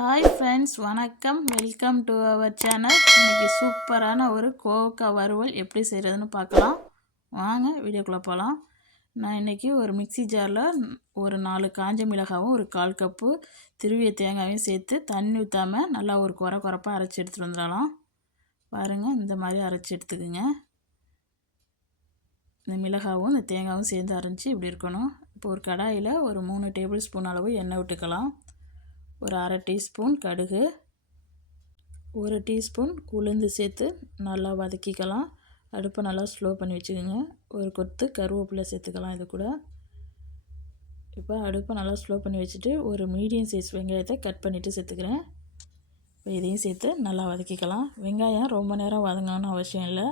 Hi friends, வணக்கம். Welcome to our channel. இன்றைக்கி சூப்பரான ஒரு கோவக்காய் வறுவல் எப்படி செய்கிறதுன்னு பார்க்கலாம். வாங்க வீடியோக்குள்ளே போகலாம். நான் இன்றைக்கி ஒரு மிக்ஸி ஜாரில் ஒரு 4 காஞ்ச மிளகாவும் ஒரு 1/4 கப்பு திருவிய தேங்காயும் சேர்த்து தண்ணி ஊற்றாமல் நல்லா ஒரு குறப்பாக அரைச்சி எடுத்துகிட்டு வந்துடலாம். பாருங்கள், இந்த மாதிரி அரைச்சி எடுத்துக்குங்க. இந்த மிளகாவும் இந்த தேங்காயும் சேர்ந்து அரைச்சி இப்படி இருக்கணும். இப்போ ஒரு கடாயில் ஒரு 3 டேபிள் ஸ்பூன் அளவு எண்ணெய் விட்டுக்கலாம். ஒரு அரை டீஸ்பூன் கடுகு, 1 டீஸ்பூன் உளுந்து சேர்த்து நல்லா வதக்கிக்கலாம். அடுப்பை நல்லா ஸ்லோ பண்ணி வச்சுக்கோங்க. ஒரு கொத்து கருவேப்பிலை சேர்த்துக்கலாம் இது கூட. இப்போ அடுப்பை நல்லா ஸ்லோ பண்ணி வச்சுட்டு ஒரு மீடியம் சைஸ் வெங்காயத்தை கட் பண்ணிவிட்டு சேர்த்துக்கிறேன். இப்போ இதையும் சேர்த்து நல்லா வதக்கிக்கலாம். வெங்காயம் ரொம்ப நேரம் வதங்கணும்னு அவசியம் இல்லை.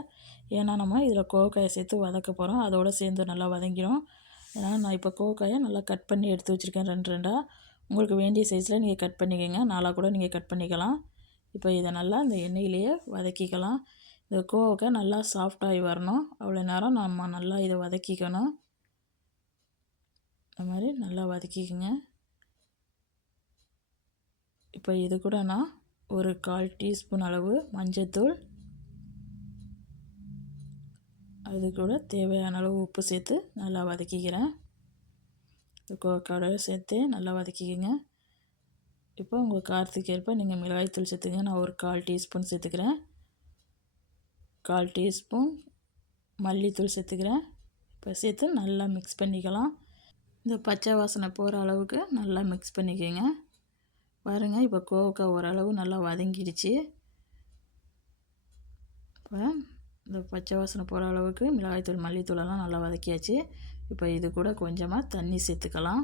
ஏன்னா நம்ம இதில் கோவக்காயை சேர்த்து வதக்க போகிறோம். அதோடு சேர்ந்து நல்லா வதங்கிடும். அதனால் நான் இப்போ கோவக்காயை நல்லா கட் பண்ணி எடுத்து வச்சுருக்கேன் 2 உங்களுக்கு வேண்டிய சைஸில் நீங்கள் கட் பண்ணிக்கோங்க. 4 கூட நீங்கள் கட் பண்ணிக்கலாம். இப்போ இதை நல்லா இந்த எண்ணெயிலேயே வதக்கிக்கலாம். இந்த கோவக்காய் நல்லா சாஃப்டாகி வரணும். அவ்வளோ நேரம் நம்ம நல்லா இதை வதக்கிக்கணும். இந்த மாதிரி நல்லா வதக்கிக்கோங்க. இப்போ இது கூட நான் ஒரு 1/4 டீஸ்பூன் அளவு மஞ்சள்தூள், அது கூட தேவையான அளவு உப்பு சேர்த்து நல்லா வதக்கிக்கிறேன். கோவக்காயோட சேர்த்து நல்லா வதக்கிக்கோங்க. இப்போ உங்கள் காரத்துக்கு ஏற்ப நீங்கள் மிளகாய்த்தூள் சேர்த்துங்க. நான் ஒரு 1/4 டீஸ்பூன் சேர்த்துக்கிறேன். 1/4 டீஸ்பூன் மல்லித்தூள் சேர்த்துக்கிறேன். இப்போ சேர்த்து நல்லா மிக்ஸ் பண்ணிக்கலாம். இந்த பச்சை வாசனை போகிற அளவுக்கு நல்லா மிக்ஸ் பண்ணிக்கோங்க. பாருங்கள், இப்போ கோவக்காய் ஓரளவு நல்லா வதங்கிடுச்சு. இப்போ இந்த பச்சை வாசனை போகிற அளவுக்கு மிளகாய்த்தூள் மல்லித்தூளெல்லாம் நல்லா வதக்கியாச்சு. இப்போ இது கூட கொஞ்சமாக தண்ணி சேர்த்துக்கலாம்.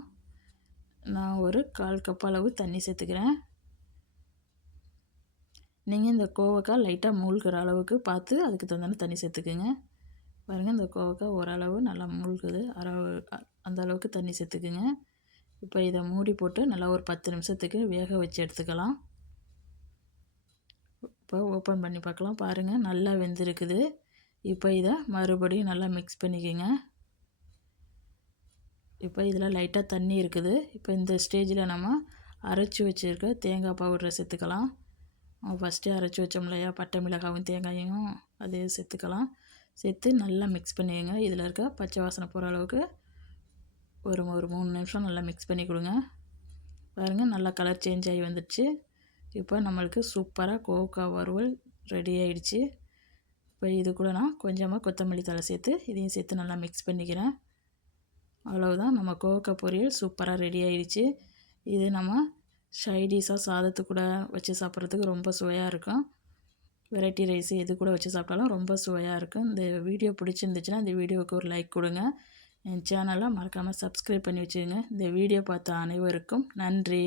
நான் ஒரு 1/4 கப் அளவு தண்ணி சேர்த்துக்கிறேன். நீங்கள் இந்த கோவக்காய் லைட்டாக மூழ்கிற அளவுக்கு பார்த்து அதுக்கு தகுந்த தண்ணி சேர்த்துக்குங்க. பாருங்கள், இந்த கோவக்காய் ஓரளவு நல்லா மூழ்குது. அந்த அளவுக்கு தண்ணி சேர்த்துக்குங்க. இப்போ இதை மூடி போட்டு நல்லா ஒரு 10 நிமிஷத்துக்கு வேக வச்சு எடுத்துக்கலாம். இப்போ ஓப்பன் பண்ணி பார்க்கலாம். பாருங்கள், நல்லா வெந்திருக்குது. இப்போ இதை மறுபடியும் நல்லா மிக்ஸ் பண்ணிக்கோங்க. இப்போ இதில் லைட்டாக தண்ணி இருக்குது. இப்போ இந்த ஸ்டேஜில் நம்ம அரைச்சி வச்சுருக்க தேங்காய் பவுடரை சேர்த்துக்கலாம். ஃபஸ்ட்டே அரைச்சி வச்சோம் இல்லையா, பட்டை மிளகாயும் தேங்காயும் அதே சேர்த்துக்கலாம். சேர்த்து நல்லா மிக்ஸ் பண்ணிக்கோங்க. இதில் இருக்க பச்சை வாசனை போகிற அளவுக்கு ஒரு 3 நிமிஷம் நல்லா மிக்ஸ் பண்ணி கொடுங்க. பாருங்கள், நல்லா கலர் சேஞ்ச் ஆகி வந்துடுச்சு. இப்போ நம்மளுக்கு சூப்பராக கோவக்காய் வறுவல் ரெடி ஆகிடுச்சு. இப்போ இது கூட நான் கொஞ்சமாக கொத்தமல்லி தழை சேர்த்து இதையும் சேர்த்து நல்லா மிக்ஸ் பண்ணிக்கிறேன். அவ்வளவுதான், நம்ம கோவக்காய் பொரியல் சூப்பராக ரெடி ஆகிடுச்சு. இது நம்ம சைடிஷாக சாதத்து கூட வச்சு சாப்பிட்றதுக்கு ரொம்ப சுவையாக இருக்கும். வெரைட்டி ரைஸ் எது கூட வச்சு சாப்பிட்டாலும் ரொம்ப சுவையாக இருக்கும். இந்த வீடியோ பிடிச்சிருந்துச்சுன்னா இந்த வீடியோவுக்கு ஒரு லைக் கொடுங்க. என் சேனலை மறக்காமல் சப்ஸ்கிரைப் பண்ணி வச்சுக்கோங்க. இந்த வீடியோ பார்த்த அனைவருக்கும் நன்றி.